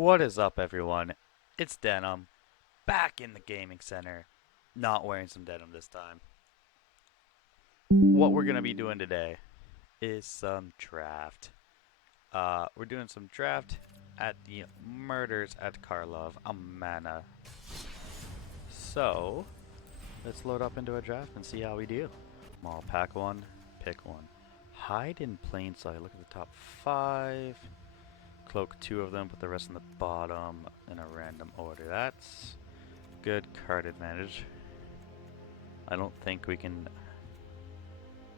What is up, everyone? It's Denim, back in the gaming center, not wearing some denim this time. What we're gonna be doing today is some draft. We're doing some draft at the Murders at Karlov, Amana. So, let's load up into a draft and see how we do. I'll pack one, pick one. Hide in plain sight. Look at the top 5. Cloak 2 of them, put the rest in the bottom in a random order. That's good card advantage. I don't think we can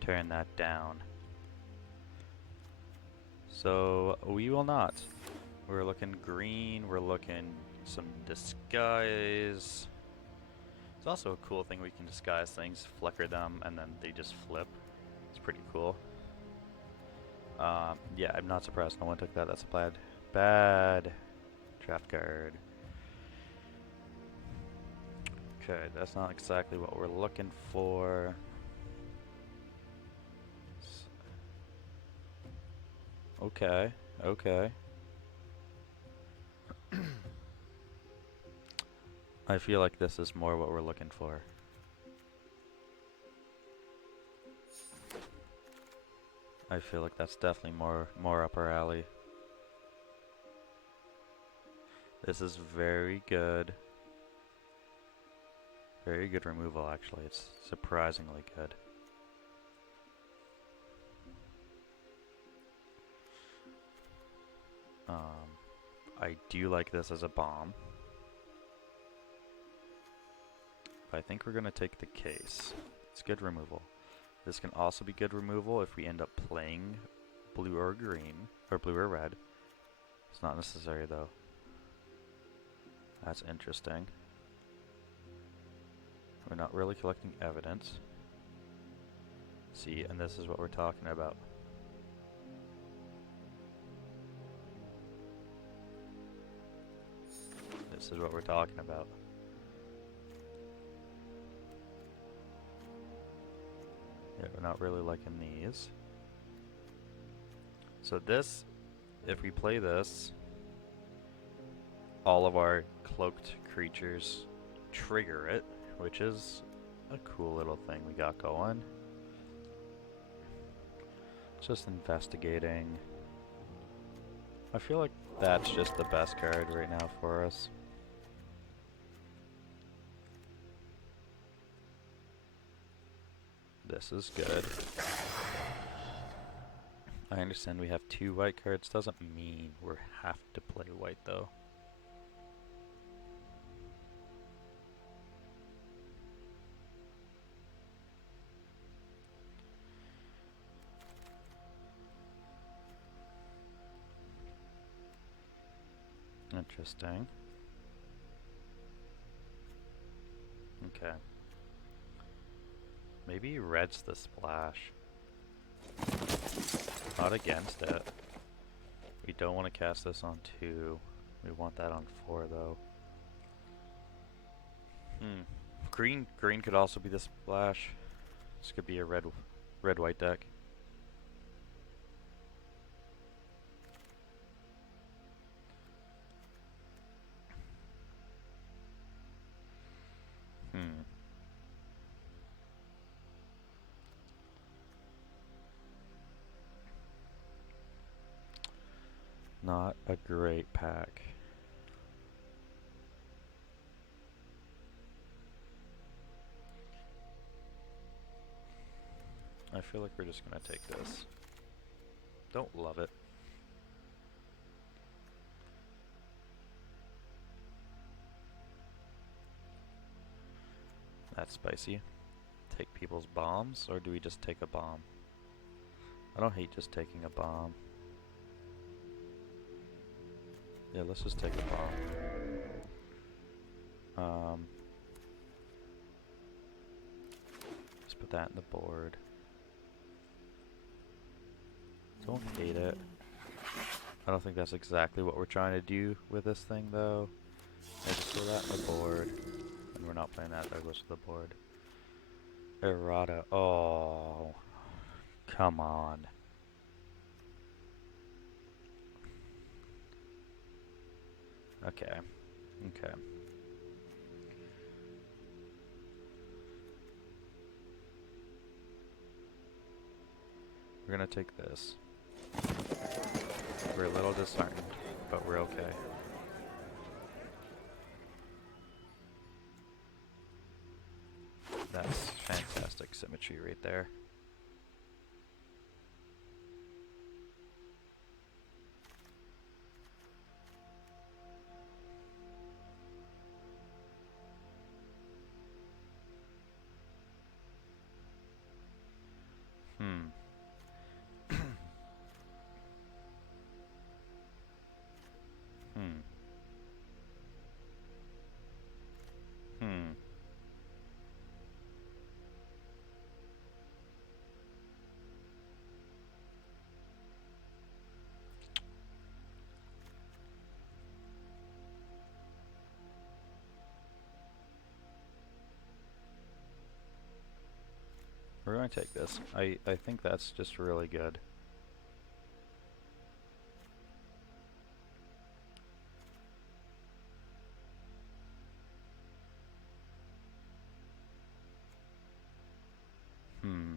turn that down. So we will not. We're looking green, we're looking some disguise. It's also a cool thing we can disguise things, flicker them, and then they just flip. It's pretty cool. Yeah, I'm not surprised no one took that. That's a bad draft card. Okay, that's not exactly what we're looking for. Okay, okay. I feel like this is more what we're looking for. I feel like that's definitely more up our alley. This is very good. Very good removal, actually. It's surprisingly good. I do like this as a bomb. But I think we're gonna take the case. It's good removal. This can also be good removal if we end up playing blue or green, or blue or red. It's not necessary though. That's interesting. We're not really collecting evidence. See, and this is what we're talking about. This is what we're talking about. Yeah, we're not really liking these. So this, if we play this, all of our cloaked creatures trigger it, which is a cool little thing we got going. Just investigating. I feel like that's just the best card right now for us. This is good. I understand we have 2 white cards. Doesn't mean we have to play white though. Interesting. Okay. Maybe red's the splash. Not against it. We don't want to cast this on 2. We want that on 4 though. Green could also be the splash. This could be a red white deck. Not a great pack. I feel like we're just gonna take this. Don't love it. That's spicy. Take people's bombs, or do we just take a bomb? I don't hate just taking a bomb. Yeah, let's just take a bomb. Let's put that in the board. Don't hate it. I don't think that's exactly what we're trying to do with this thing, though. I just throw that in the board. And we're not playing that, that goes to the board. Errata. Oh. Come on. Okay. Okay. We're gonna take this. We're a little disheartened, but we're okay. That's fantastic symmetry right there. Hmm. Hmm. Hmm. We're going to take this. I think that's just really good. Hmm.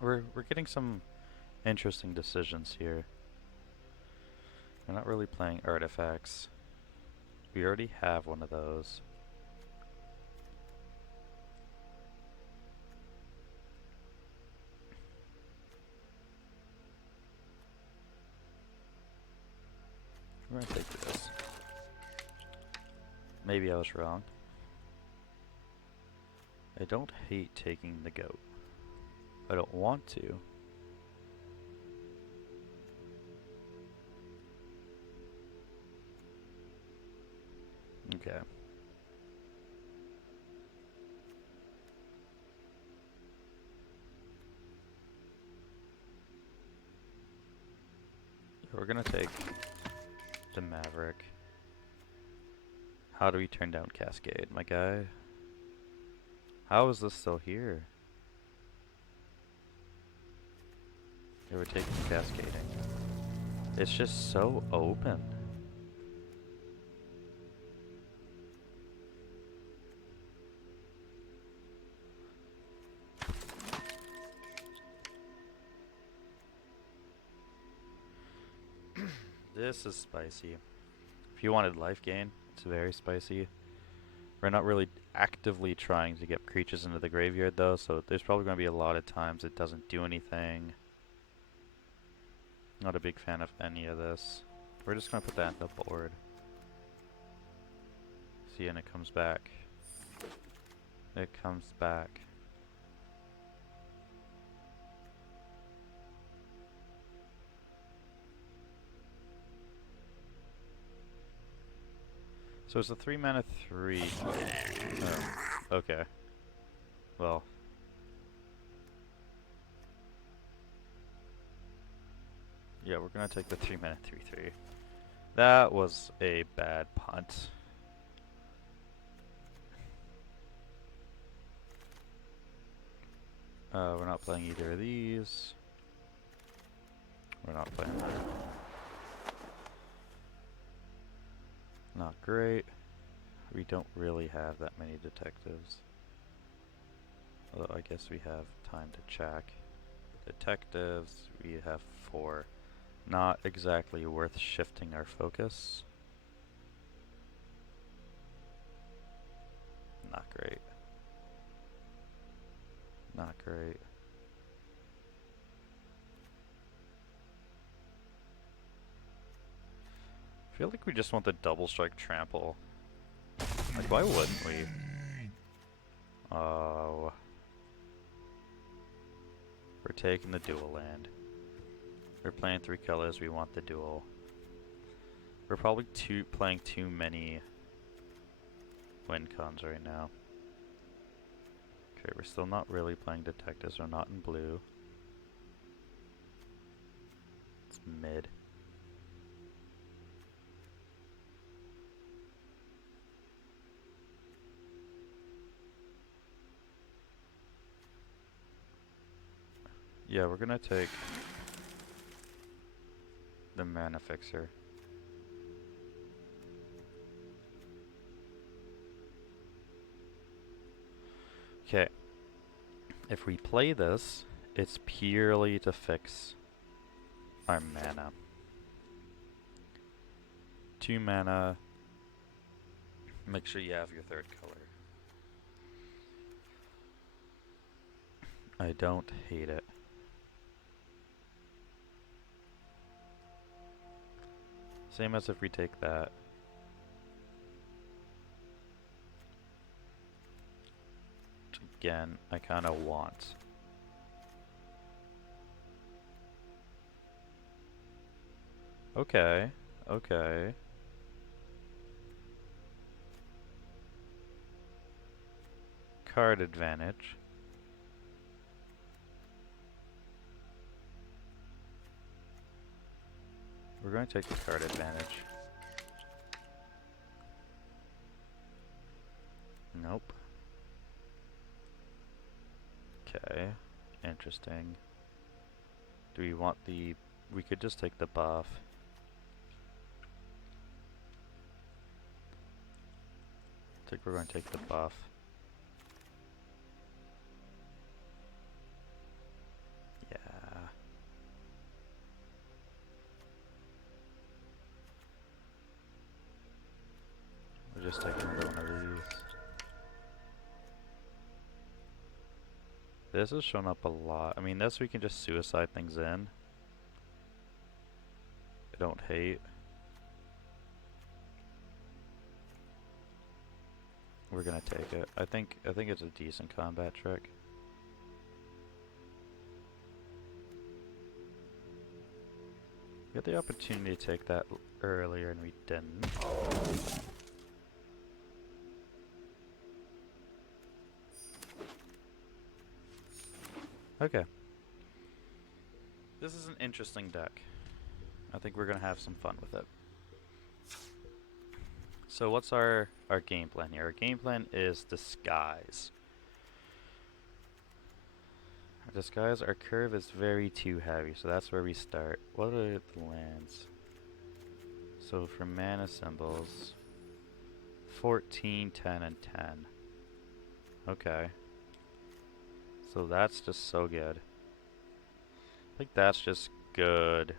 We're getting some interesting decisions here. We're not really playing artifacts. We already have one of those. We're gonna take this. Maybe I was wrong. I don't hate taking the goat. I don't want to. Okay. We're gonna take the Maverick. How do we turn down Cascade, my guy? How is this still here? Yeah, we're taking Cascading. It's just so open. This is spicy. If you wanted life gain, it's very spicy. We're not really actively trying to get creatures into the graveyard though, so there's probably going to be a lot of times it doesn't do anything. Not a big fan of any of this. We're just going to put that in the board. See, and it comes back. It comes back. So it's a 3 mana 3. Oh, okay. Well. Yeah, we're gonna take the 3 mana 3/3. That was a bad punt. We're not playing either of these. We're not playing that. Not great. We don't really have that many detectives. Although I guess we have time to check. Detectives, we have 4. Not exactly worth shifting our focus. Not great. Not great. I feel like we just want the double strike trample. Like, why wouldn't we? Oh. We're taking the dual land. We're playing 3 colors, we want the dual. We're probably playing too many win cons right now. Okay, we're still not really playing detectives, we're not in blue. It's mid. Yeah, we're gonna take the mana fixer. Okay. If we play this, it's purely to fix our mana. 2 mana. Make sure you have your third color. I don't hate it. Same as if we take that. Again, I kind of want. Okay, okay. Card advantage. We're going to take the card advantage. Nope. Okay, interesting. Do we want the... We could just take the buff. I think we're going to take the buff. Yeah. We'll just take another one of these. This has shown up a lot. I mean, this we can just suicide things in. I don't hate. We're gonna take it. I think it's a decent combat trick. We had the opportunity to take that earlier and we didn't. Okay. This is an interesting deck. I think we're gonna have some fun with it. So what's our game plan here? Our game plan is disguise. Our disguise, our curve is very too heavy, so that's where we start. What are the lands? So for mana symbols, 14, 10, and 10. Okay. So that's just so good. I think that's just good.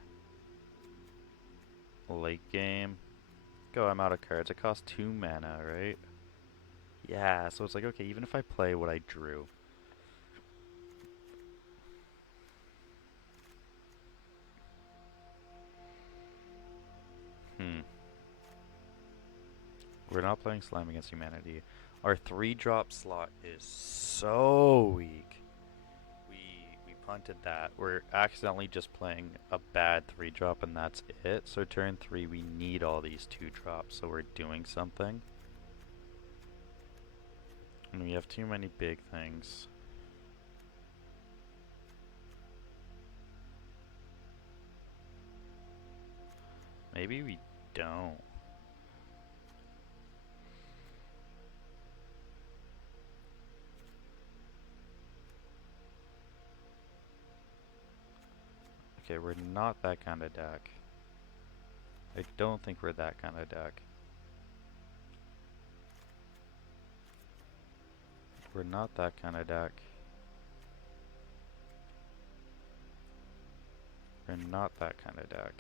Late game. Go, I'm out of cards. It costs 2 mana, right? Yeah, so it's like, okay, even if I play what I drew. We're not playing Slime Against Humanity. Our 3-drop slot is so weak. We punted that. We're accidentally just playing a bad 3-drop and that's it. So turn 3 we need all these 2-drops, so we're doing something. And we have too many big things. Maybe we don't. Okay, we're not that kind of deck. I don't think we're that kind of deck. We're not that kind of deck. We're not that kind of deck.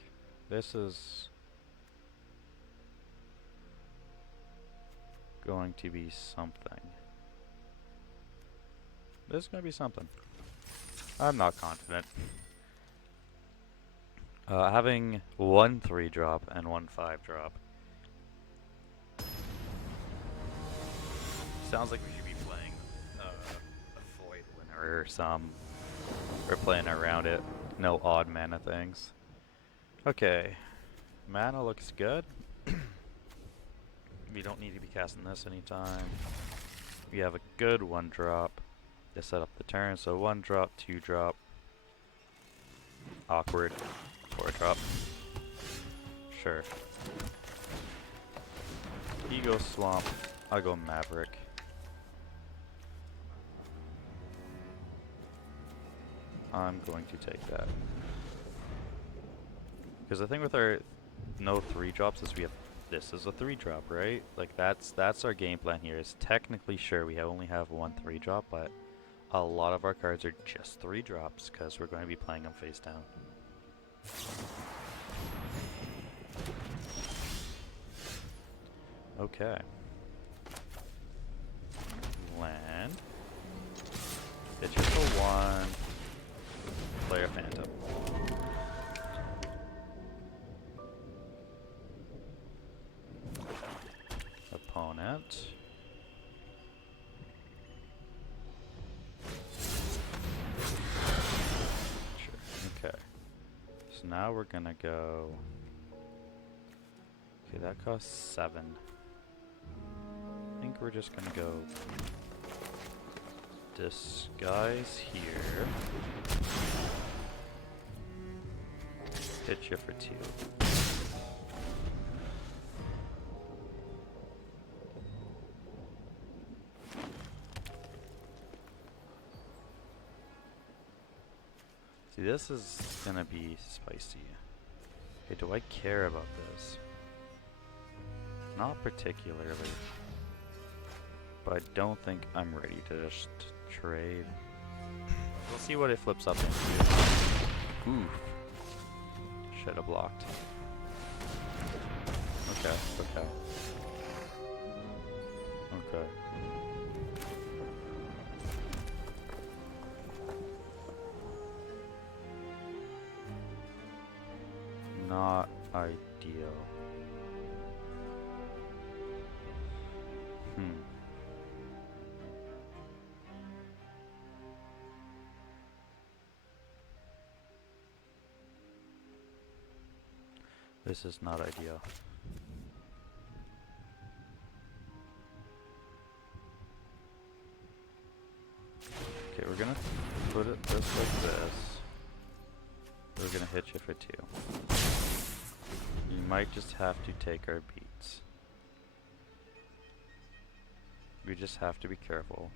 This is going to be something. This is going to be something. I'm not confident. Having 1 3-drop and 1 5-drop sounds like we should be playing a Void Winner or some. We're playing around it. No odd mana things. Okay. Mana looks good. We don't need to be casting this anytime. We have a good 1-drop to set up the turn. So 1-drop, 2-drop. Awkward. 4-drop. Sure. He goes Swamp. I go Maverick. I'm going to take that. Because the thing with our no 3-drops is we have this is a 3-drop, right? Like that's our game plan here. Is technically sure we only have one 3-drop, but a lot of our cards are just 3-drops because we're going to be playing them face down. Okay. Land. Hit you for 1. Player Phantom. Opponent. Sure. Okay. So now we're gonna go. Okay, that costs 7. I think we're just gonna go disguise here. Hit you for 2. See, this is gonna be spicy. Okay, do I care about this? Not particularly. But I don't think I'm ready to just trade. We'll see what it flips up into. Oof. Should have blocked. Okay, okay. Okay. Not ideal. This is not ideal. Okay, we're gonna put it just like this. We're gonna hit you for 2. You might just have to take our beats. We just have to be careful.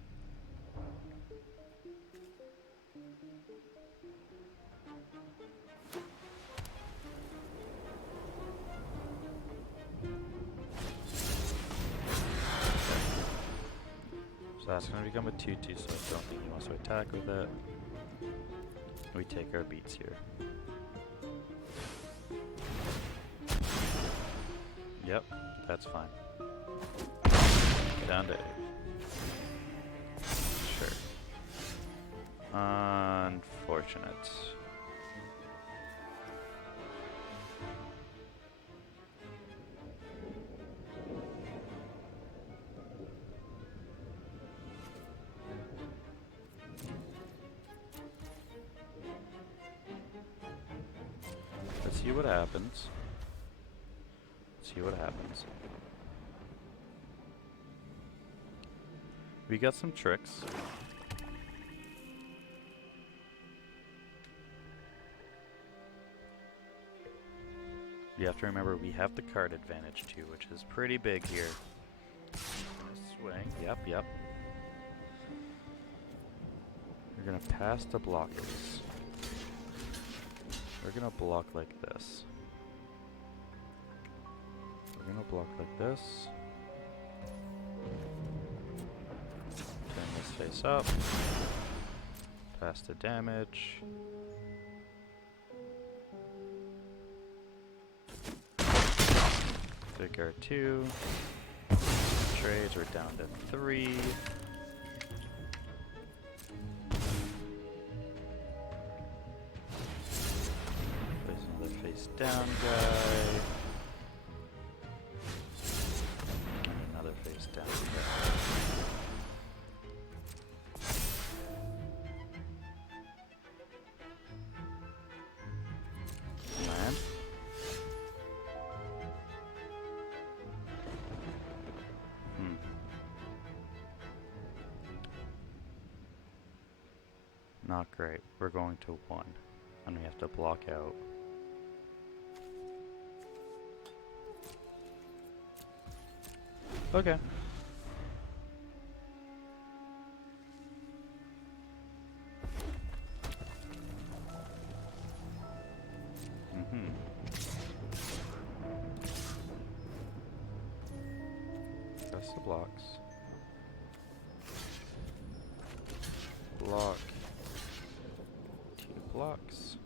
So that's going to become a 2-2, so I don't think he wants to attack with it. We take our beats here. Yep, that's fine. Down to 8. Sure. Unfortunate. Let's see what happens. See what happens. We got some tricks. You have to remember we have the card advantage too, which is pretty big here. Swing. Yep, yep. We're gonna pass the blockers. We're gonna block like this. We're gonna block like this. Turn this face up. Pass the damage. Figure 2. Trades, we're down to 3. Place another face down guy. And another face down guy. Land. Not great. We're going to 1. And we have to block out. Okay. Blocks the blocks. Block. 2 blocks.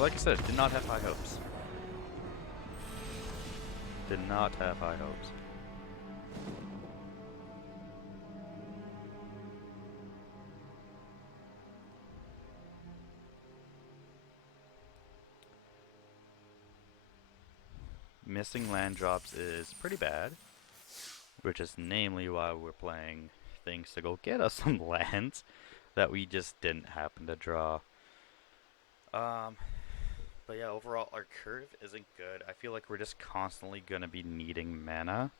Like I said, did not have high hopes. Did not have high hopes. Missing land drops is pretty bad, which is namely why we're playing things to go get us some lands that we just didn't happen to draw. But yeah, overall our curve isn't good. I feel like we're just constantly gonna be needing mana,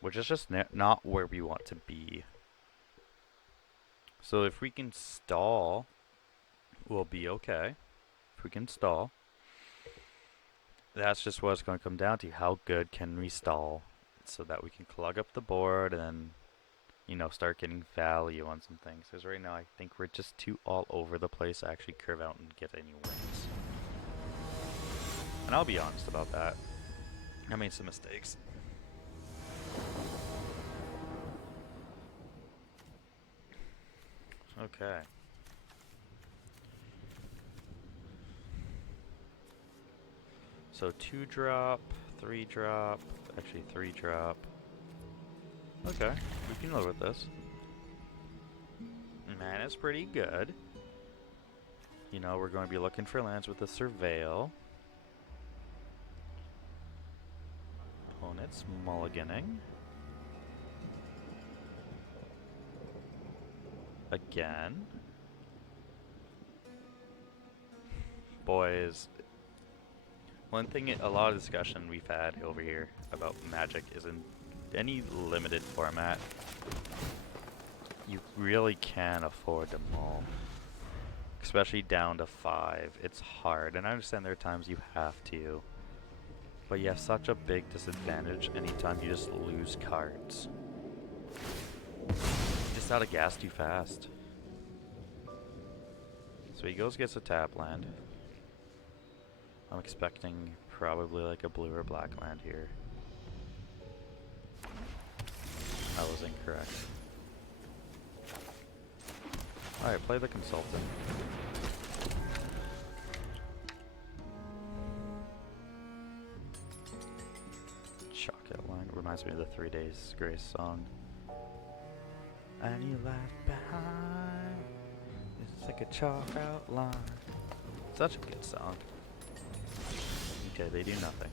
which is just not where we want to be. So if we can stall, we'll be okay. If we can stall, that's just what it's going to come down to. How good can we stall so that we can clog up the board and, you know, start getting value on some things. Because right now I think we're just too all over the place to actually curve out and get any wins. And I'll be honest about that. I made some mistakes. Okay. So 2 drop, 3 drop, actually 3 drop. Okay, we can live with this. Mana's pretty good. You know, we're going to be looking for lands with the Surveil. Opponent's mulliganing. Again. Boys. One thing, a lot of discussion we've had over here about Magic is in any limited format, you really can't afford them all. Especially down to 5. It's hard, and I understand there are times you have to. But you have such a big disadvantage anytime you just lose cards. Just out of gas too fast. So he goes gets a tap land. I'm expecting probably like a blue or black land here. I was incorrect. Alright, play the Consultant. Chalk outline. Reminds me of the 3 Days Grace song. And you left behind. It's like a chalk outline. Such a good song. Okay, they do nothing.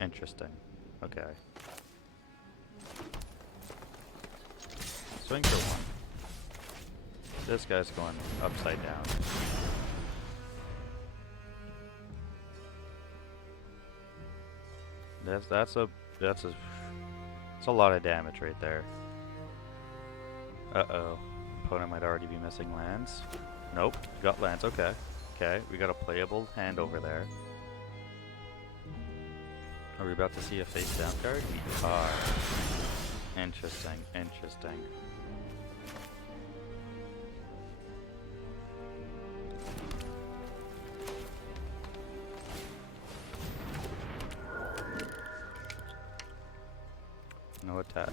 Interesting. Okay. Swing for 1. This guy's going upside down. That's a lot of damage right there. Uh-oh. Opponent might already be missing lands. Nope, got lands, okay. Okay, we got a playable hand over there. Are we about to see a face down card? We are. Interesting, interesting. No attacks.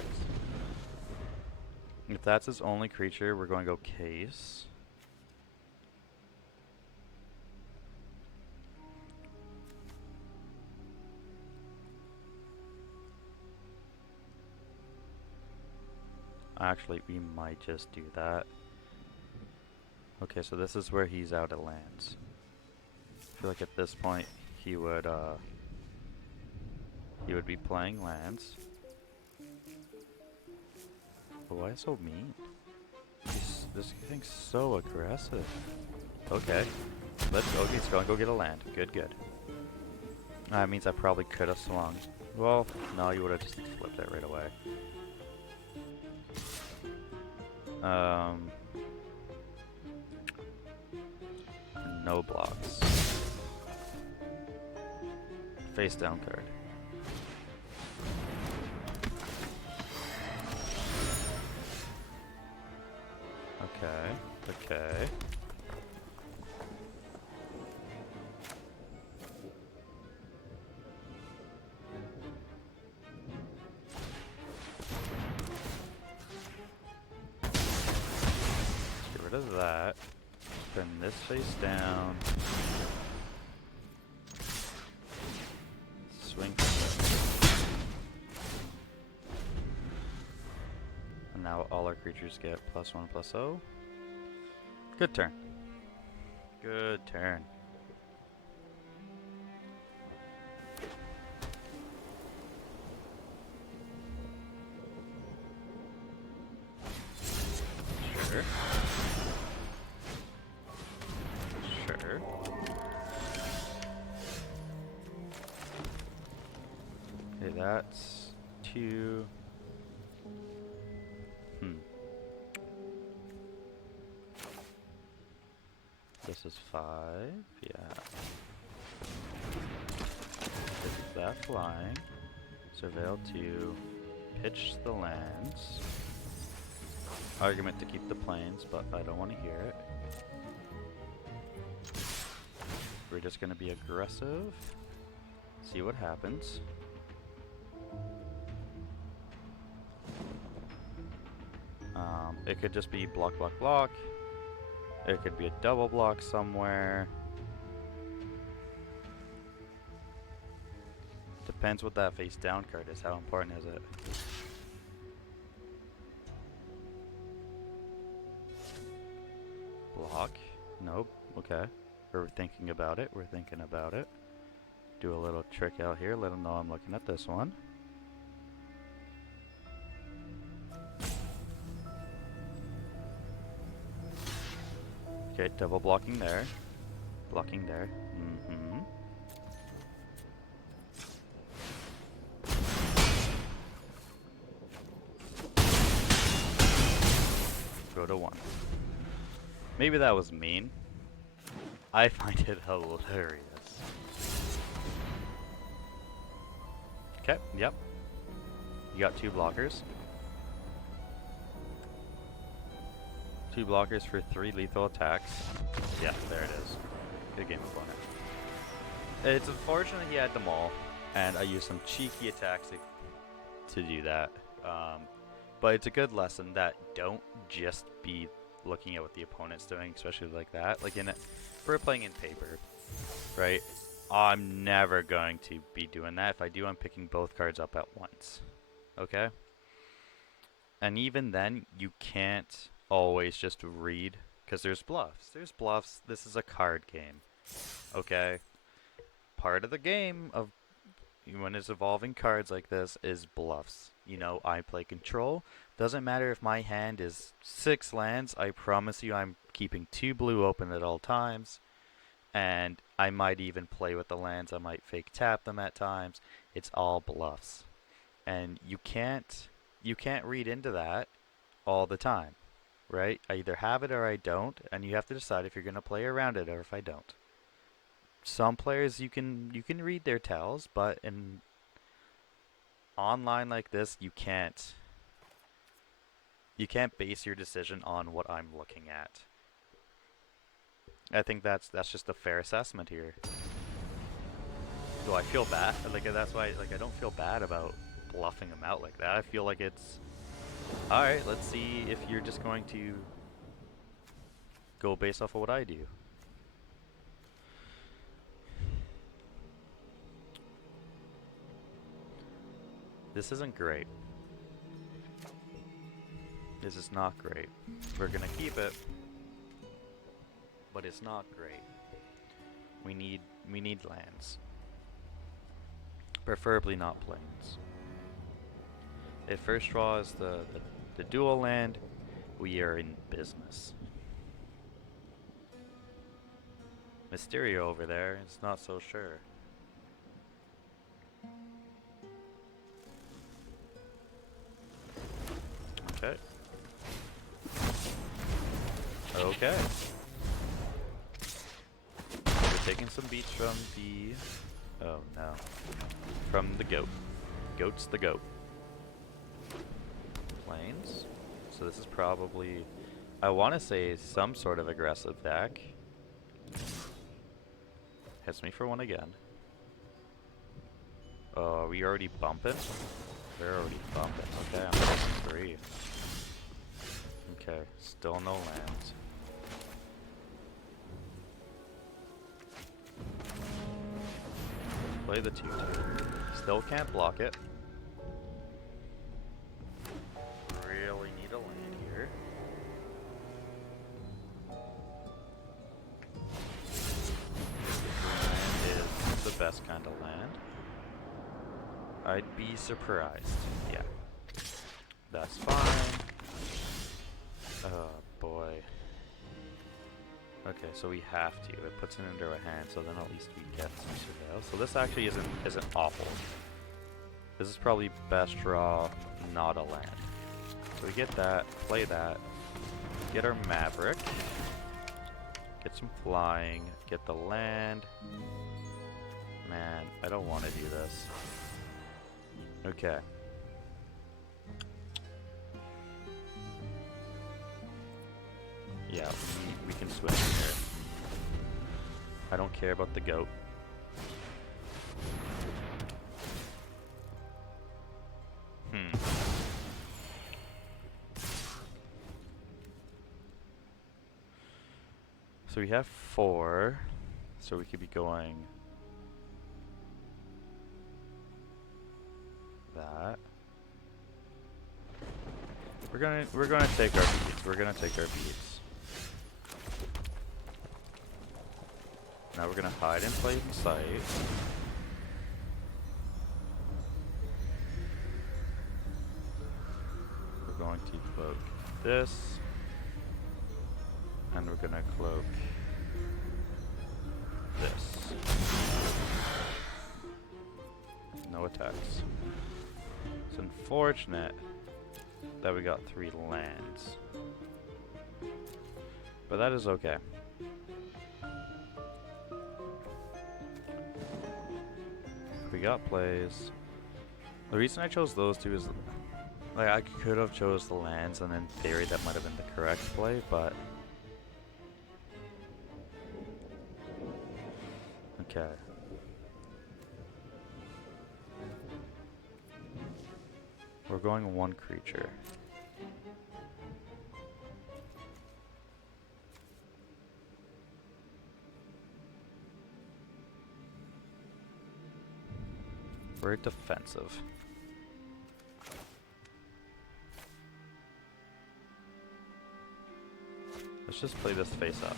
If that's his only creature, we're going to go Case. Actually, we might just do that. Okay, so this is where he's out of lands. I feel like at this point he would be playing lands. But why so mean? This thing's so aggressive. Okay. Let's go. Let's go and go get a land. Good, good. That means I probably could have swung. Well, no, you would have just flipped it right away. No blocks. Face down card. Okay, okay. Get rid of that. Turn this face down. Swing. And now all our creatures get +1/+0. Good turn. Good turn. Sure. Sure. Okay, that's 2. This is 5, yeah. This is that flying. Surveil 2. Pitch the lands. Argument to keep the planes, but I don't want to hear it. We're just going to be aggressive. See what happens. It could just be block, block, block. It could be a double block somewhere. Depends what that face down card is. How important is it? Block. Nope. Okay. We're thinking about it. We're thinking about it. Do a little trick out here. Let them know I'm looking at this one. Okay, double blocking there. Blocking there. Go to 1. Maybe that was mean. I find it hilarious. Okay, yep. You got 2 blockers. 2 blockers for 3 lethal attacks. Yeah, there it is. Good game opponent. It's unfortunate he had them all, and I used some cheeky attacks to do that. But it's a good lesson that don't just be looking at what the opponent's doing, especially like that. Like if we're playing in paper, right? I'm never going to be doing that. If I do, I'm picking both cards up at once. Okay? And even then, you can't always just read, because there's bluffs. There's bluffs. This is a card game. Okay? Part of the game of when it's evolving cards like this is bluffs. You know, I play control. Doesn't matter if my hand is 6 lands. I promise you I'm keeping 2 blue open at all times. And I might even play with the lands. I might fake tap them at times. It's all bluffs. And you can't read into that all the time. Right? I either have it or I don't, and you have to decide if you're going to play around it or if I don't. Some players you can read their tells, but in online like this, you can't base your decision on what I'm looking at. I think that's just a fair assessment here. Do I feel bad? Like that's why I don't feel bad about bluffing them out like that. I feel like it's alright, let's see if you're just going to go based off of what I do. This isn't great. This is not great. We're gonna keep it, but it's not great. We need lands. Preferably not plains. If first draw is the dual land, we are in business. Mysterio over there is not so sure. Okay. Okay. We're taking some beats from the... Oh no. From the goat. Goat's the goat. Planes. So this is probably... I want to say some sort of aggressive deck. Hits me for one again. Oh, are we already bumping? They're already bumping. Okay, I'm taking 3. Okay, still no lands. Play the 2-2. Still can't block it. Really need a land here. Land is the best kind of land. I'd be surprised. Yeah. That's fine. Oh boy. Okay, so we have to. It puts it into our hand, so then at least we get some surveil. So this actually isn't awful. This is probably best draw, not a land. So we get that, play that, get our Maverick, get some flying, get the land. Man, I don't want to do this. Okay. Yeah, we can swim here. I don't care about the goat. So we have 4, so we could be going that. We're gonna take our beats. We're gonna take our beats. Now we're gonna hide in plain sight. We're going to cloak this. And we're gonna cloak this. No attacks. It's unfortunate that we got 3 lands. But that is okay. We got plays. The reason I chose those 2 is like I could have chose the lands and in theory that might have been the correct play, but okay. We're going 1 creature. We're defensive. Let's just play this face up.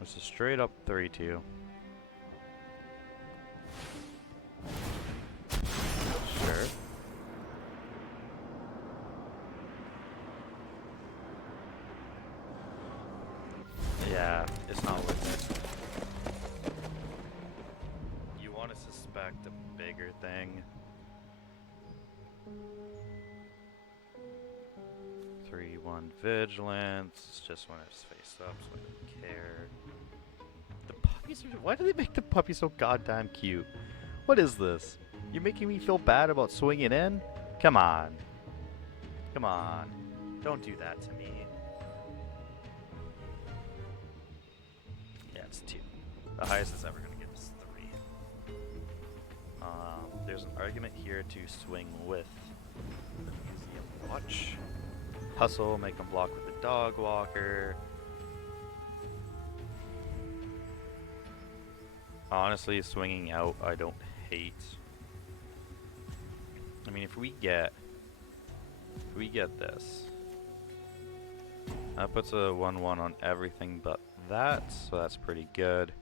It's a straight up 3-2. Sure. Yeah, it's not worth it. You want to suspect a bigger thing. 3-1 vigilance. Just when it's face up, so I don't care. The puppies are. Why do they make the puppy so goddamn cute? What is this? You're making me feel bad about swinging in? Come on. Come on. Don't do that to me. Yeah, it's 2. The highest it's ever going to get is 3. There's an argument here to swing with Museum Watch. Hustle, make them block with the dog walker. Honestly, swinging out, I don't hate. I mean, if we get this, that puts a 1-1 on everything but that, so that's pretty good.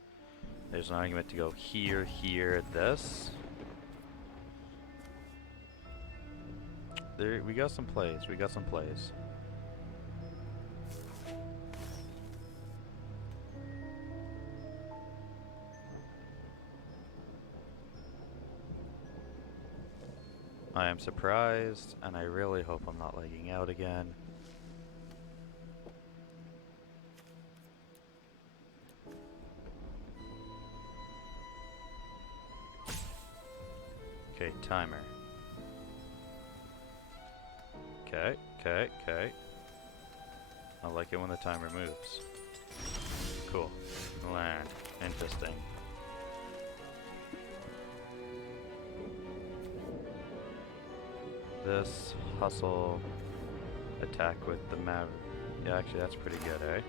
There's an argument to go here, here, this. There, we got some plays. We got some plays. I am surprised, and I really hope I'm not lagging out again. Okay, timer. Okay, okay, okay. I like it when the timer moves. Cool. Land. Interesting. This hustle attack with the Mav. Yeah, actually that's pretty good, eh?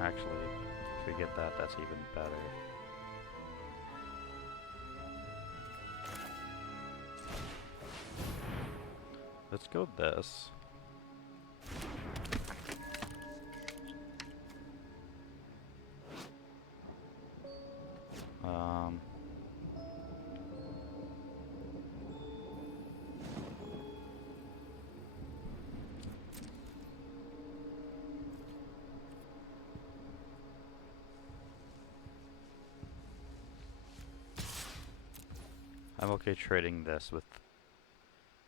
Actually, if we get that, that's even better. Let's go this. I'm okay trading this with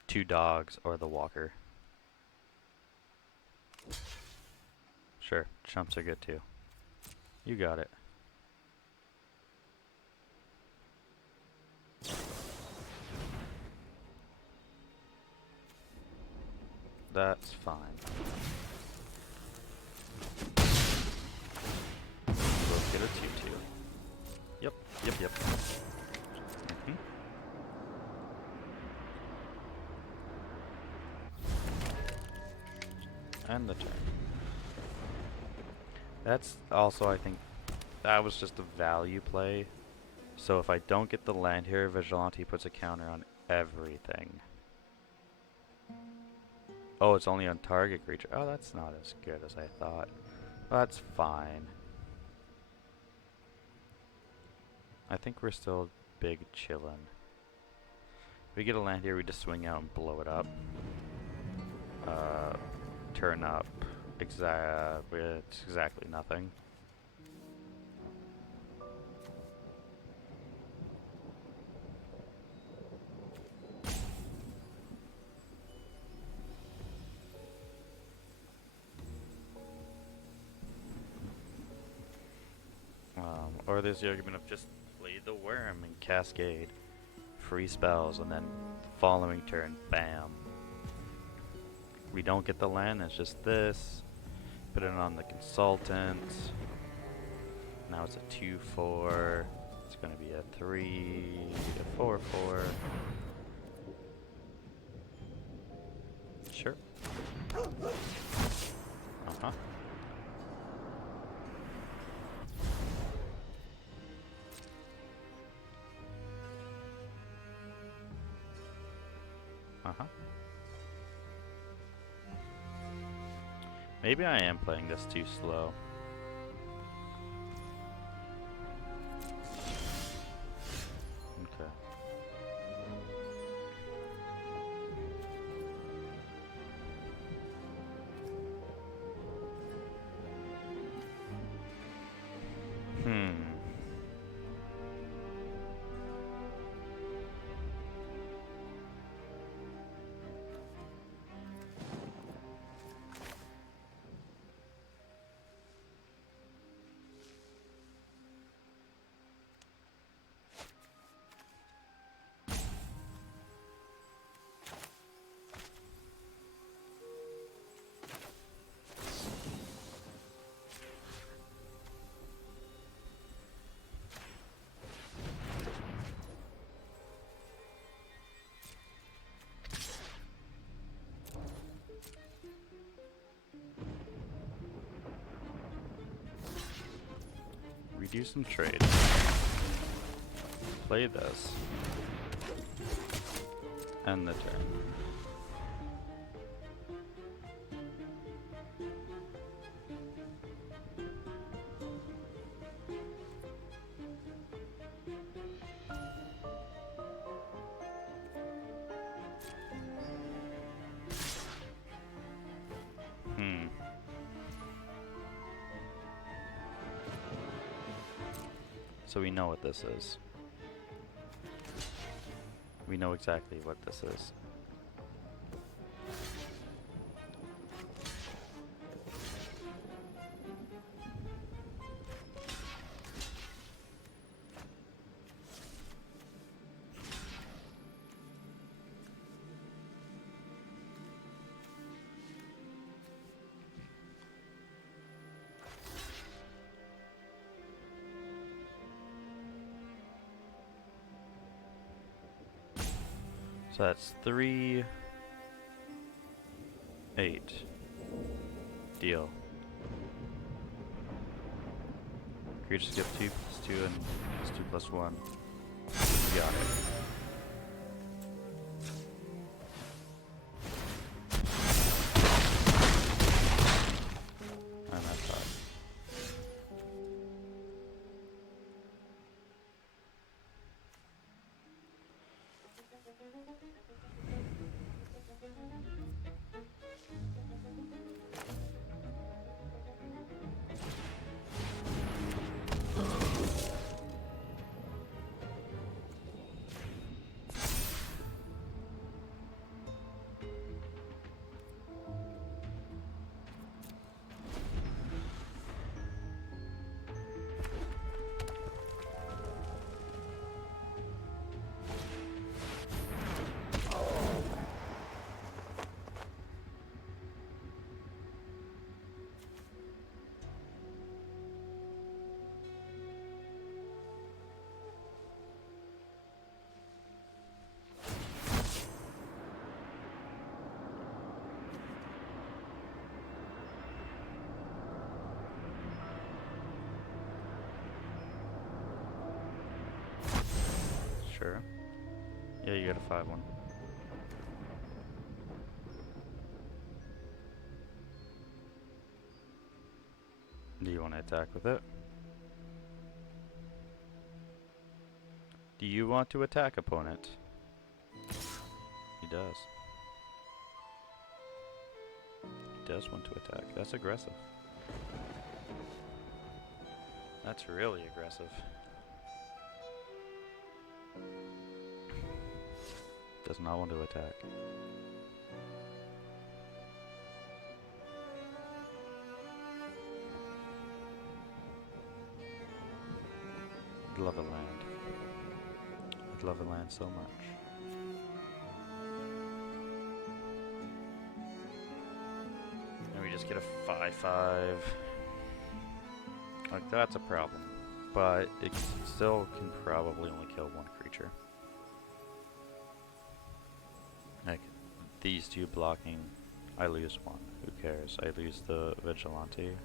2 dogs or the walker. Sure, chumps are good too. You got it. That's fine. We'll get a 2-2. Yep, yep, yep. And the turn. That's also, I think, that was just a value play. So if I don't get the land here, Vigilante puts a counter on everything. Oh, it's only on target creature. Oh, that's not as good as I thought. That's fine. I think we're still big chillin'. If we get a land here, we just swing out and blow it up. Turn up. It's exactly nothing. Or there's the argument of just play the worm and cascade. Free spells, and then following turn, bam. We don't get the land, it's just this. Put it on the consultant. Now it's a 2-4. It's gonna be a 3, a 4-4. Sure. Uh-huh. Uh-huh. Maybe I am playing this too slow. Okay. Do some trade. Play this. End the turn. So we know what this is. We know exactly what this is. So that's 3, 8. Deal. Creatures get 2+2 and +2/+1. Got it. And that's that. Sure. Yeah, you got a 5/1. Do you want to attack with it? Do you want to attack, opponent? He does. He does want to attack. That's aggressive. That's really aggressive. Does not want to attack. I'd love a land. I'd love a land so much. And we just get a 5/5. Like, that's a problem. But it still can probably only kill one creature. Like, these two blocking, I lose one. Who cares? I lose the Vigilante.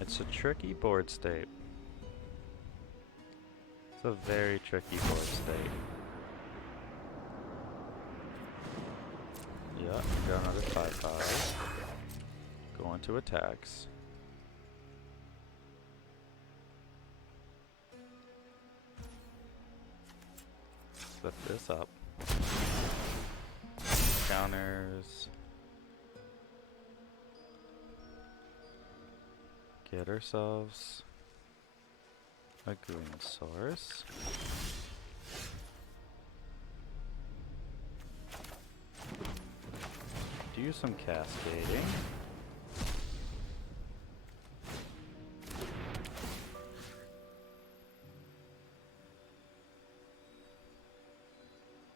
It's a tricky board state. It's a very tricky board state. Yeah, got another 5/5. Go into attacks. Flip this up. Counters. Get ourselves a green source. Do some cascading.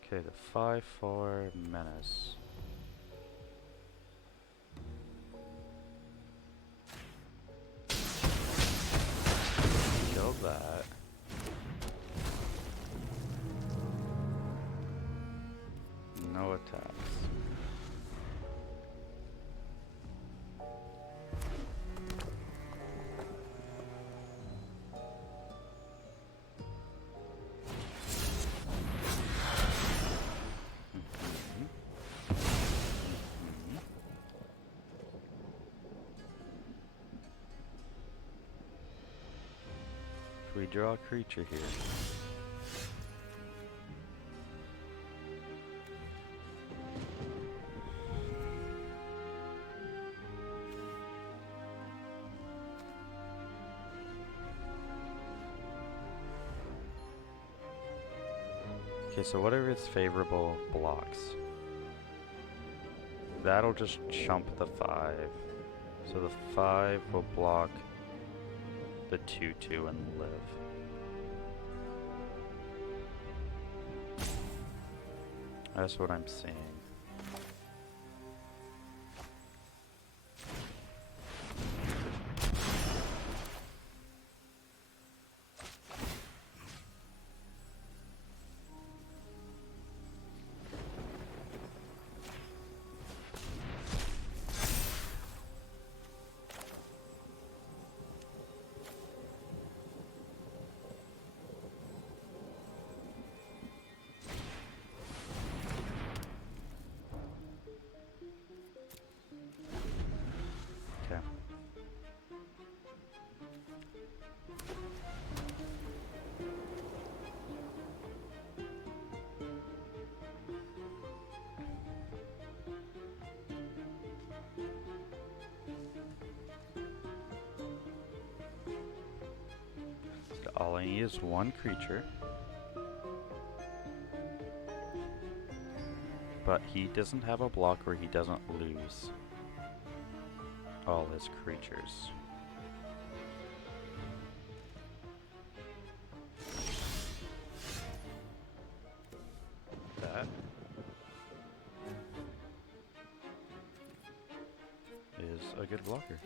Okay, the 5/4 menace. Kill that. No attacks. We draw a creature here. Okay, so whatever its favorable blocks, that'll just chump the 5. So the 5 will block the 2/2 and live. That's what I'm seeing. Okay. So all I need is one creature. But he doesn't have a block where he doesn't lose all his creatures. That is a good blocker.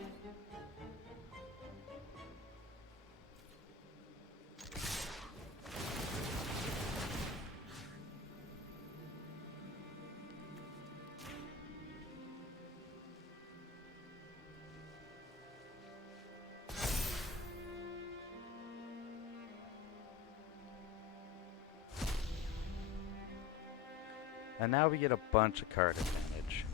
And now we get a bunch of card advantage.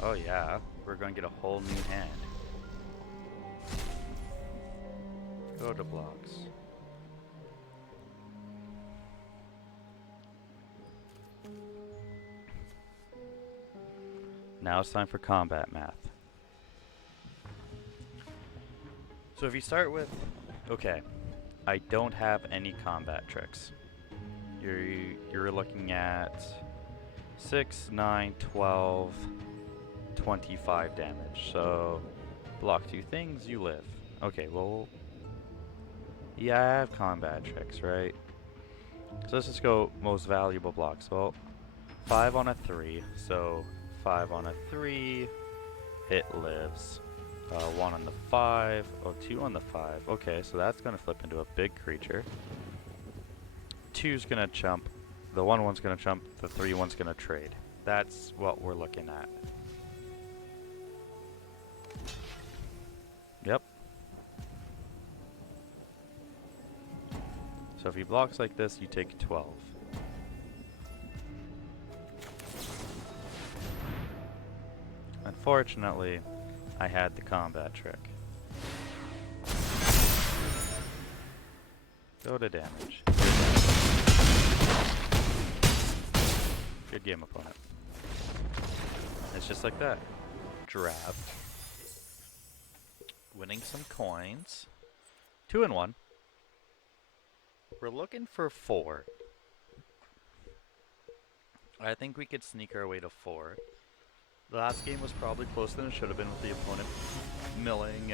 Oh yeah, we're going to get a whole new hand. Go to blocks. Now it's time for combat math. So if you start with, okay, I don't have any combat tricks. You're looking at 6, 9, 12, 25 damage. So block 2 things, you live. Okay, well, yeah, I have combat tricks, right? So let's just go most valuable blocks. Well, 5 on a 3, so 5 on a 3, it lives. 1 on the 5, oh, 2 on the 5. Okay, so that's going to flip into a big creature. 2's going to chump. The 1/1's going to chump. The 3/1's going to trade. That's what we're looking at. Yep. So if he blocks like this, you take 12. Unfortunately, I had the combat trick. Go to damage. Good game, opponent. It's just like that. Draft. Winning some coins. 2 and 1. We're looking for 4. I think we could sneak our way to 4. The last game was probably closer than it should have been with the opponent milling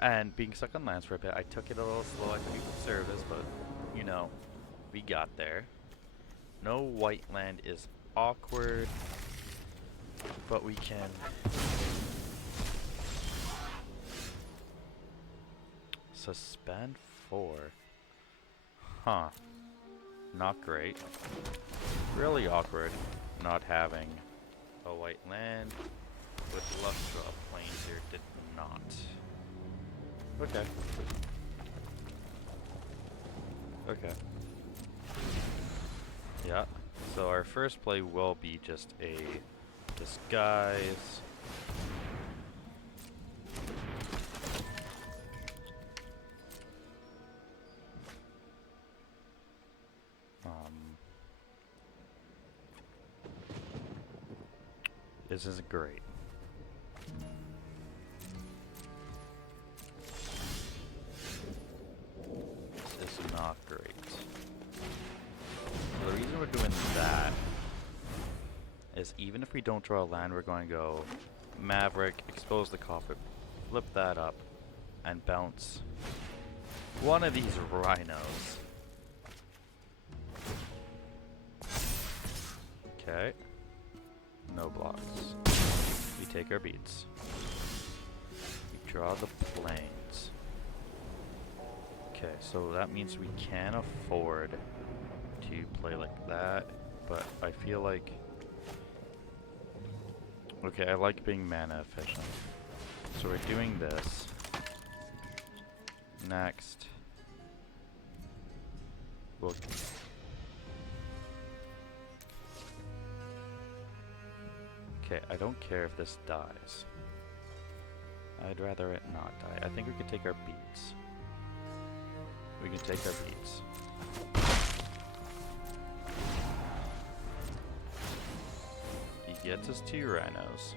and being stuck on lands for a bit. I took it a little slow. I took service, but you know, we got there. No white land is awkward, but we can suspend 4. Huh. Not great. Really awkward not having a white land. Would love to draw plains here, did not. Okay. Okay. Yeah. So our first play will be just a disguise. This isn't great. This is not great. So the reason we're doing that is even if we don't draw a land, we're going to go Maverick, expose the coffer, flip that up, and bounce one of these rhinos. Okay. No blocks. We take our beats. We draw the plains. Okay, so that means we can afford to play like that, but I feel like... Okay, I like being mana efficient. So we're doing this. Next. We'll... Okay, I don't care if this dies. I'd rather it not die. I think we could take our beats. We can take our beats. He gets us 2 rhinos.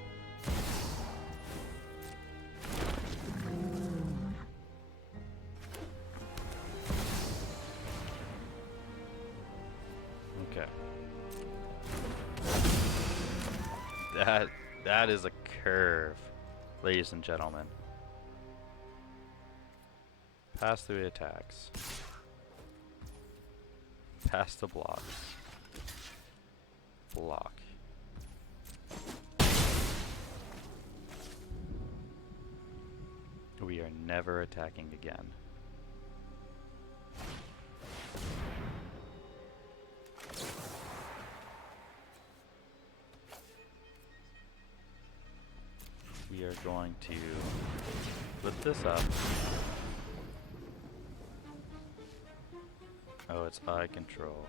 Okay. That is a curve, ladies and gentlemen. Pass through the attacks. Pass the blocks. Block. We are never attacking again. We are going to flip this up. Oh, it's eye control.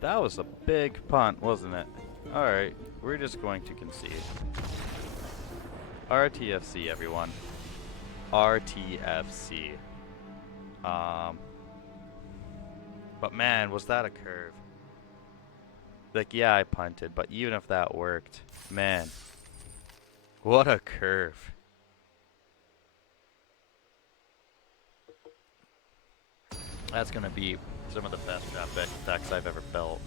That was a big punt, wasn't it? Alright, we're just going to concede. RTFC, everyone. RTFC. But man, was that a curve. Like, yeah, I punted, but even if that worked, man, what a curve. That's gonna be some of the best draft decks I've ever built.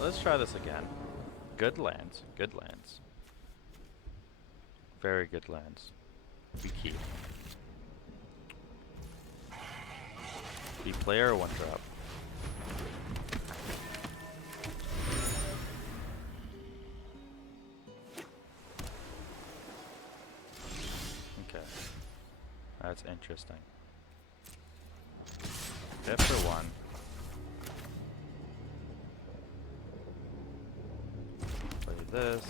Let's try this again. Good lands, good lands. Very good lands. We keep. We play our 1-drop. Okay. That's interesting. Hit for 1. Play this.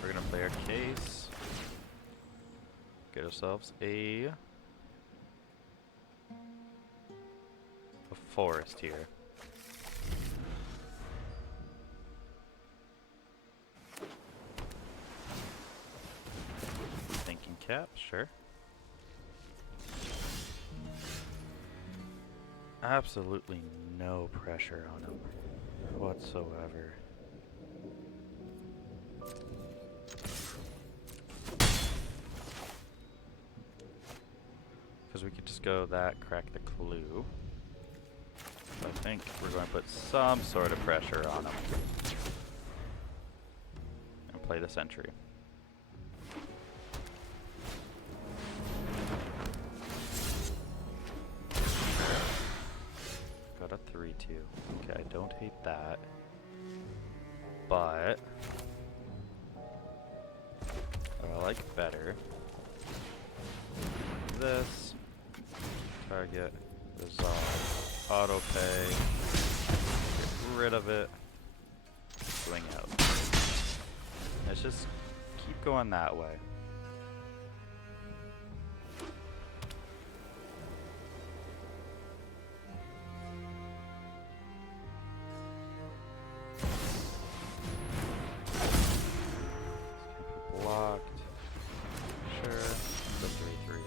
We're gonna play our case. Get ourselves a forest here. Thinking cap, sure. Absolutely no pressure on him whatsoever. Because we could just go that, crack the clue. I think we're going to put some sort of pressure on him. And play the sentry. Got a 3-2. Okay, I don't hate that. But... well, like better. This. Target. Resolve. Auto pay. Get rid of it. Swing out. Let's just keep going that way. Blocked. Sure. The 3/3.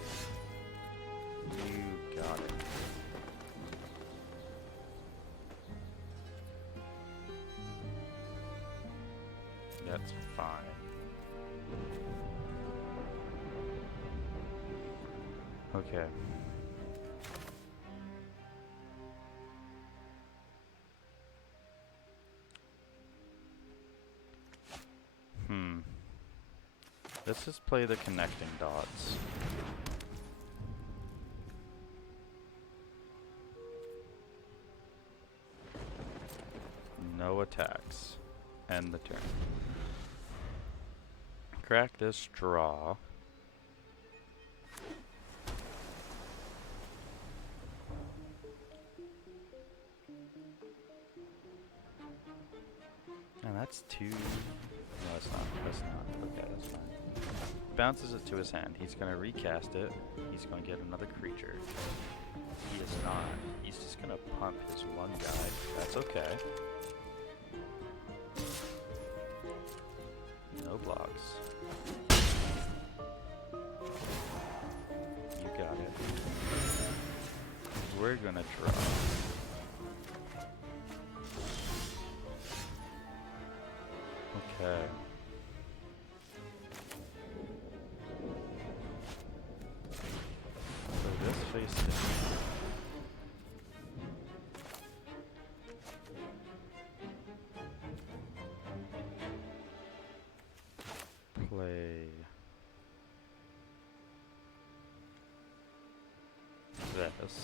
You got it. That's fine. Okay. Let's just play the connecting dots. No attacks. End the turn. Crack this draw. And that's two. No, that's not. That's not. Okay, that's fine. Bounces it to his hand. He's gonna recast it. He's gonna get another creature. He is not. He's just gonna pump his one guy. That's okay. No blocks. You got it. We're gonna draw. Okay. So this face down. Play this.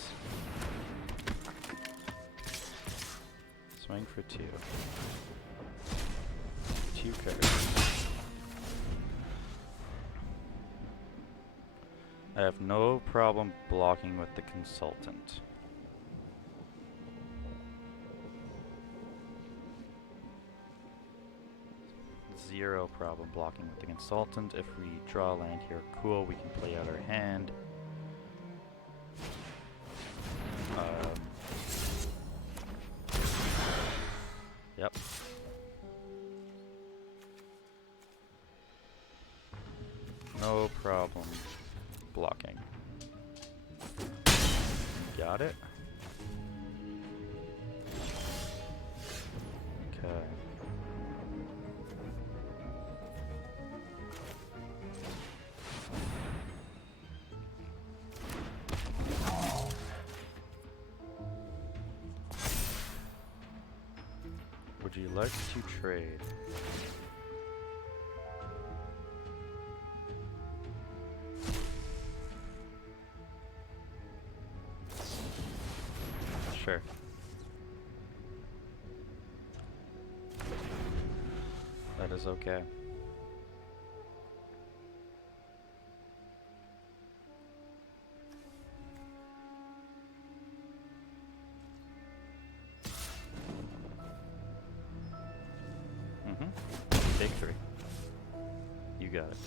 Swing for 2. 2 cards. I have no problem blocking with the consultant. Zero problem blocking with the consultant. If we draw land here, cool, we can play out our hand. Yep. No problem blocking. Got it? Okay. Would you like to trade? Sure. That is okay. Take 3. You got it.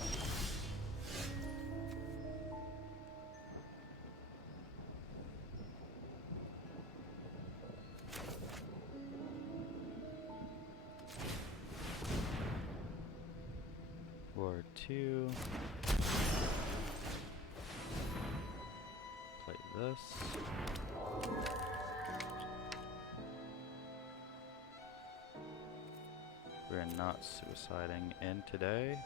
War 2. Play this. We're not suiciding in today.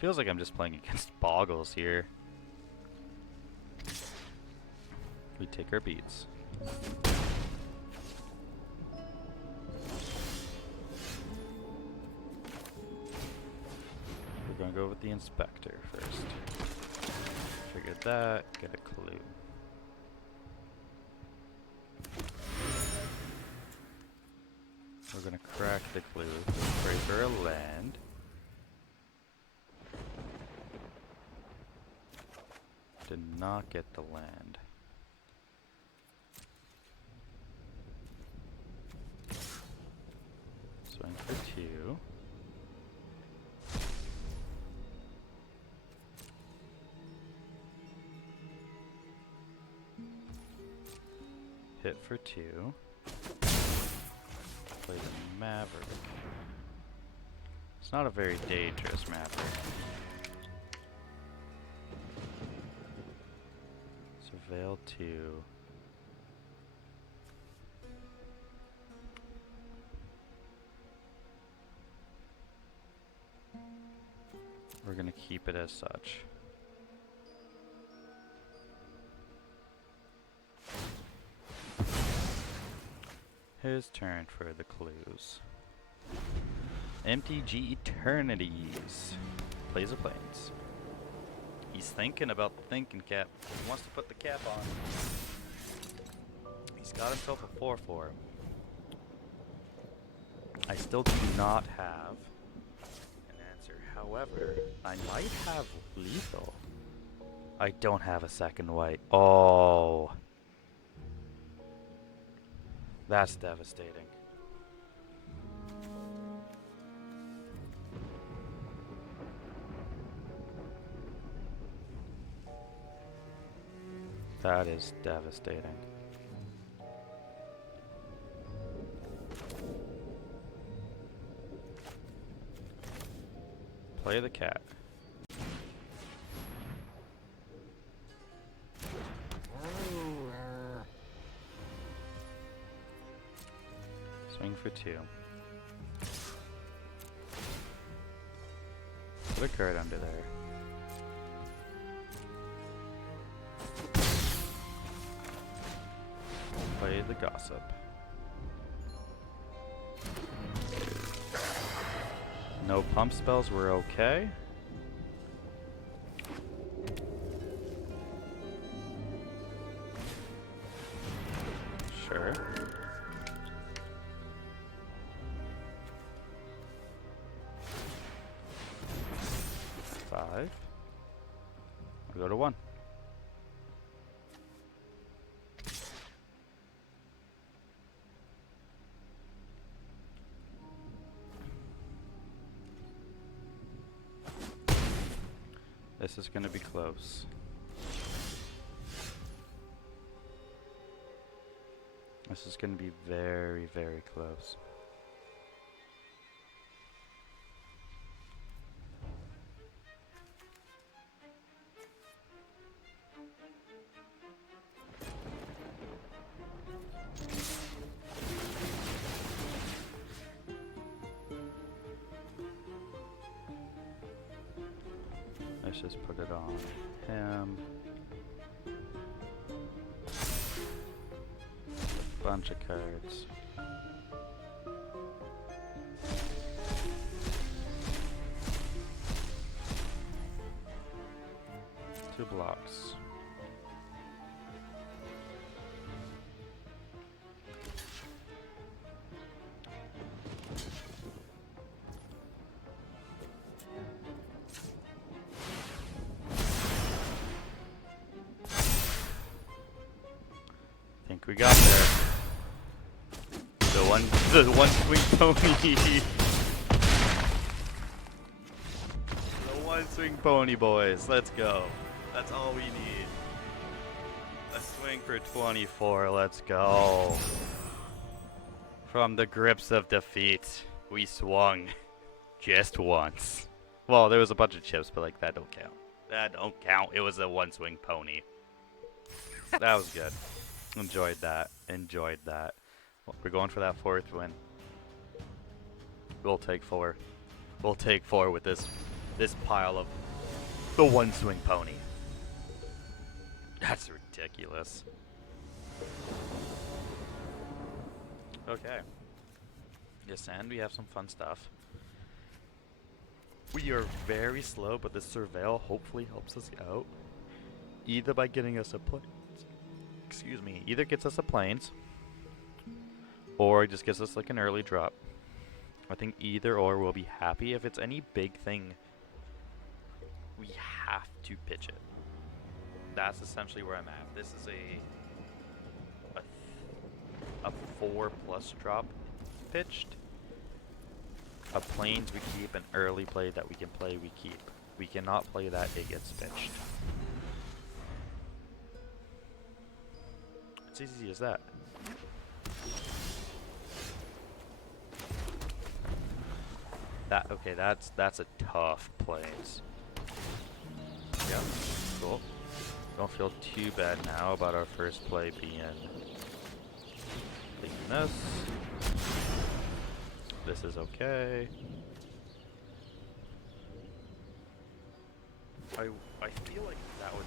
Feels like I'm just playing against boggles here. We take our beats. We're gonna go with the inspector first. Figured that, get a clue. We're gonna crack the clue. Pray for a land. Did not get the land. Swing for 2. Hit for 2. Play the Maverick. It's not a very dangerous Maverick. So Veil 2. We're gonna keep it as such. His turn for the clues. MTG Eternities. Plays a planes. He's thinking about the thinking cap. He wants to put the cap on. He's got himself a 4/4. I still do not have an answer. However, I might have lethal. I don't have a second white. Oh. That's devastating. That is devastating. Play the cat. Swing for 2. Put a card under there. Play the gossip. No pump spells, we're okay. Sure. Five. I'll go to 1. This is going to be close. This is going to be very, very close. Let's just put it on him. A bunch of cards. Two blocks. Think we got there. The one swing pony. The one swing pony, boys. Let's go. That's all we need. A swing for 24. Let's go. From the grips of defeat, we swung just once. Well, there was a bunch of chips, but like that don't count. That don't count. It was a one swing pony. That was good. Enjoyed that. Enjoyed that. Well, we're going for that 4th win. We'll take 4. We'll take 4 with this this pile of the one swing pony. That's ridiculous. Okay. Yes, and we have some fun stuff. We are very slow, but the surveil hopefully helps us out. Either by getting us a planes. Excuse me. Either gets us a planes, or it just gives us like an early drop. I think either or we'll be happy. If it's any big thing, we have to pitch it. That's essentially where I'm at. This is a 4+ drop pitched. A planes we keep, an early play that we can play we keep. We cannot play that, it gets pitched. It's easy as that. Okay, that's a tough plays. Yeah, cool. Don't feel too bad now about our first play being this. This is okay. I feel like that would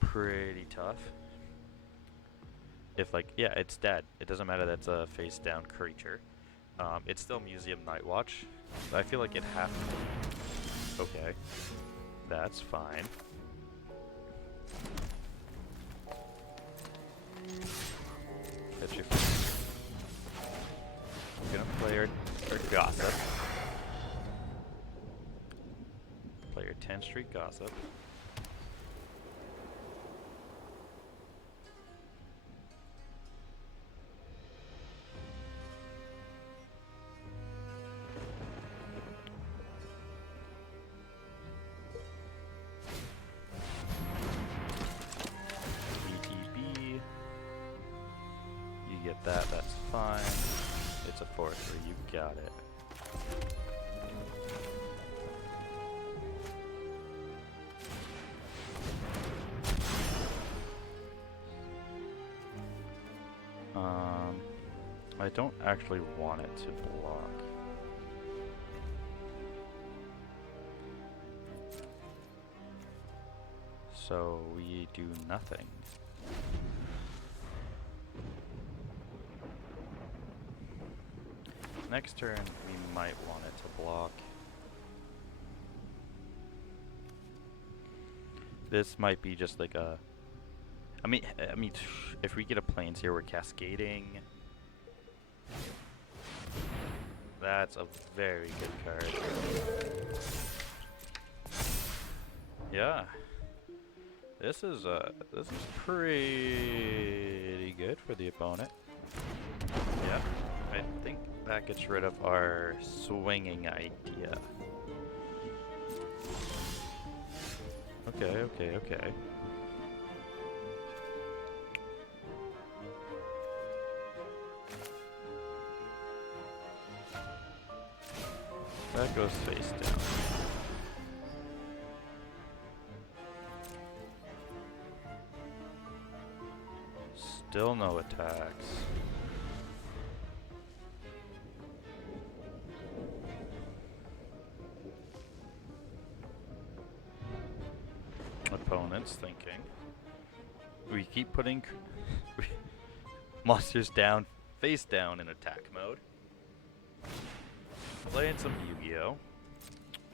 be pretty tough. If like, yeah, it's dead. It doesn't matter that it's a face down creature. It's still Museum Night Watch. I feel like it has to be. Okay. That's fine. That's your We're gonna play our Gossip. Play your 10th Street Gossip. BTB. You get that, that's fine. It's a 4/3, you got it. I don't actually want it to block. So we do nothing. Next turn, we might want it to block. This might be just like a... I mean, if we get a plains here, we're cascading. That's a very good card. Yeah. This is pretty good for the opponent. Yeah. I think that gets rid of our swinging idea. Okay. That goes face down. Still no attacks. Opponent's thinking. We keep putting monsters down, face down in attack mode. Playing some Yu-Gi-Oh!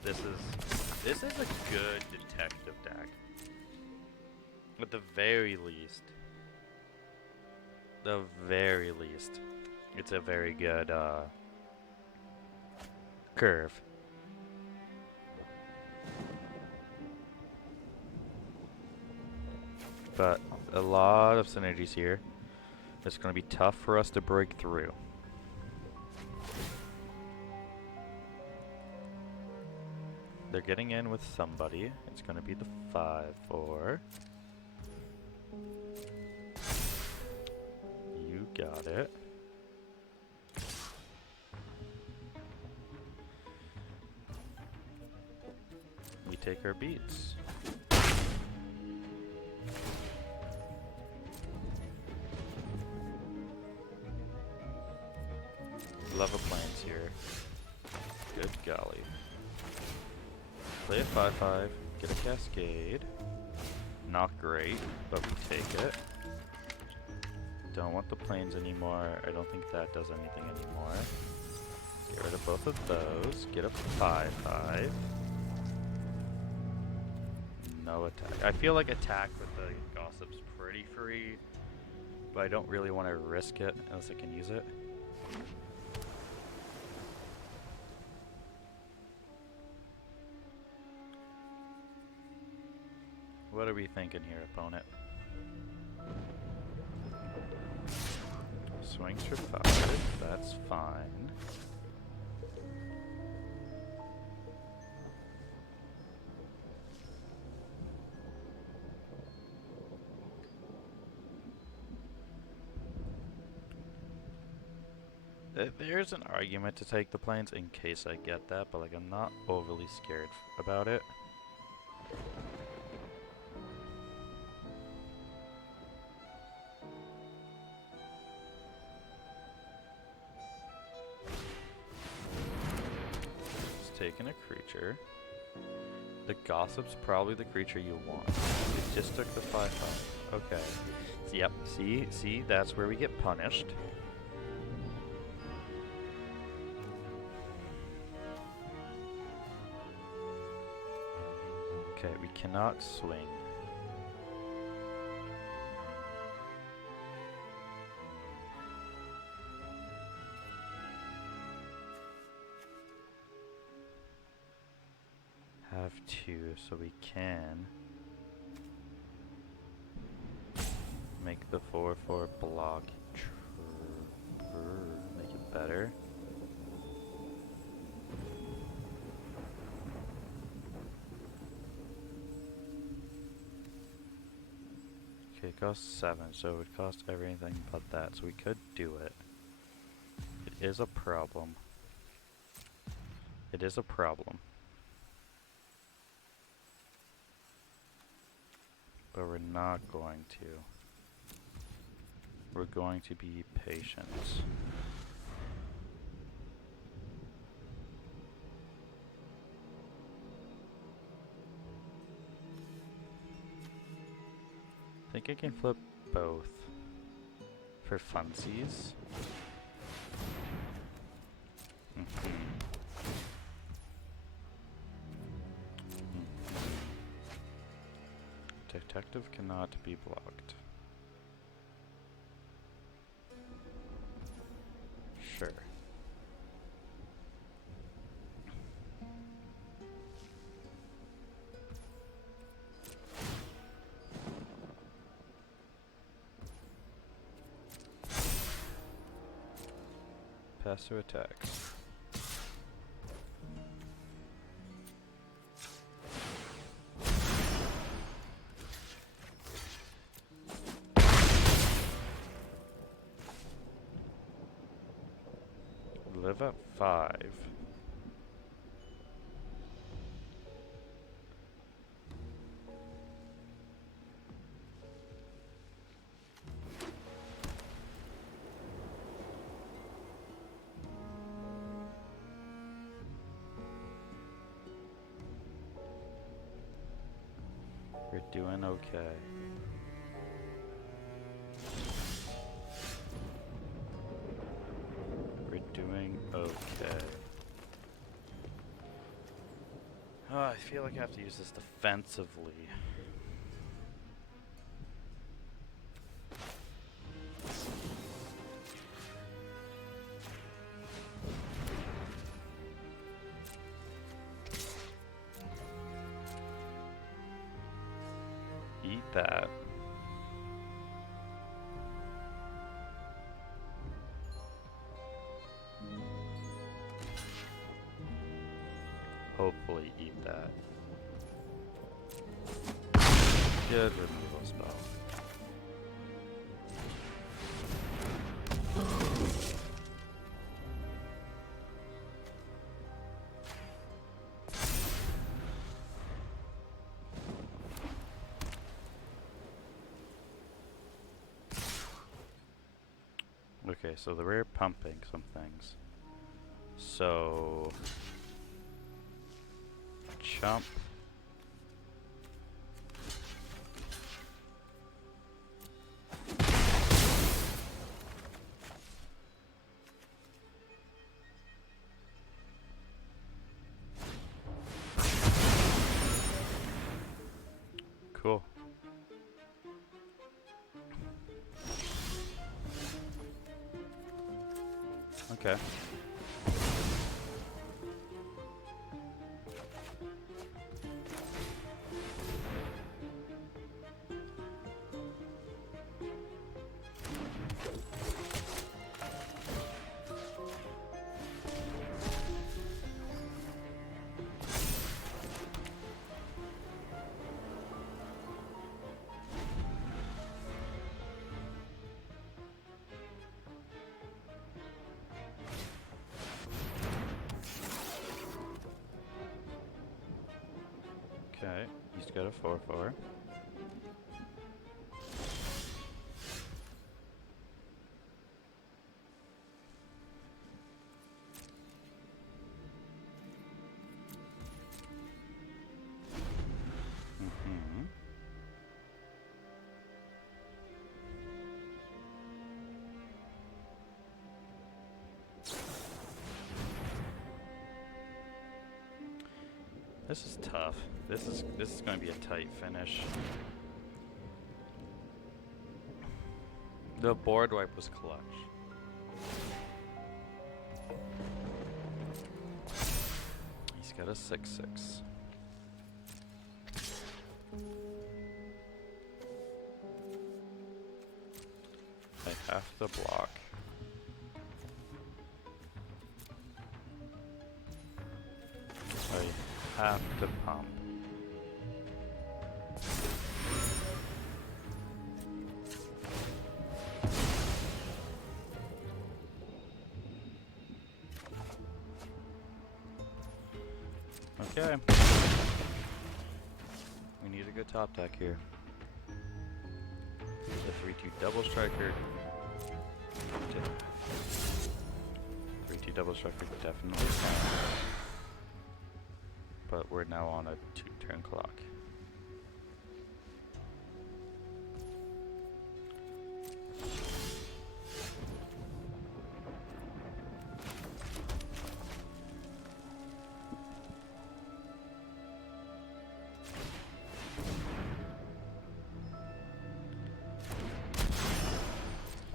This is a good detective deck. At the very least, it's a very good curve. But a lot of synergies here. It's going to be tough for us to break through. They're getting in with somebody. It's going to be the 5/4. You got it. We take our beats. Love a plains here. Good golly. Play a 5/5, get a cascade. Not great, but we take it. Don't want the planes anymore. I don't think that does anything anymore. Get rid of both of those. Get a 5/5. No attack. I feel like attack with the Gossip's pretty free, but I don't really want to risk it unless I can use it. What are we thinking here, opponent? Swings for 5, that's fine. There's an argument to take the planes in case I get that, but like I'm not overly scared about it. Taking a creature. The Gossip's probably the creature you want. It just took the 5/5. Okay. So, yep. See, that's where we get punished. Okay, we cannot swing. Have 2, so we can make the 4/4 block make it better. Okay, it costs 7, so it would cost everything but that, so we could do it. It is a problem. It is a problem. But we're not going to. We're going to be patient. I think I can flip both for funsies. Detective cannot be blocked. Sure. Passive attacks. Live at 5. We're doing okay. Doing okay. Oh, I feel like I have to use this defensively. Eat that. Hopefully eat that. Good removal spell. Okay, so the rare pumping some things. So Jump. Cool. Okay. Okay, he's got a 4/4. This is tough. This is going to be a tight finish. The board wipe was clutch. He's got a 6/6. I have to block. I have to pump. Okay. We need a good top deck here. The 3/2 double striker. 3/2 double striker definitely can. But we're now on a 2-turn clock.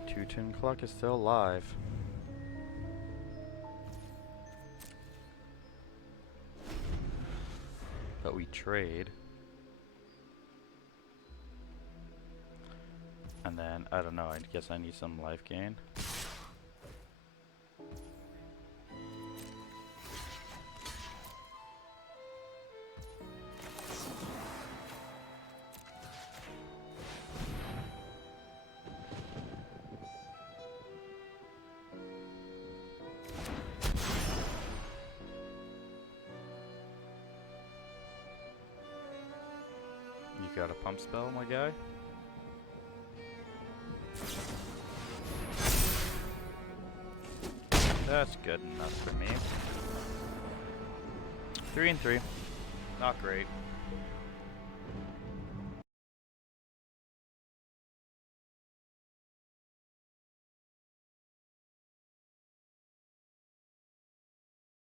Two-turn clock is still alive. But we trade. And then, I don't know, I guess I need some life gain. You got a pump spell, my guy? That's good enough for me. 3 and 3. Not great.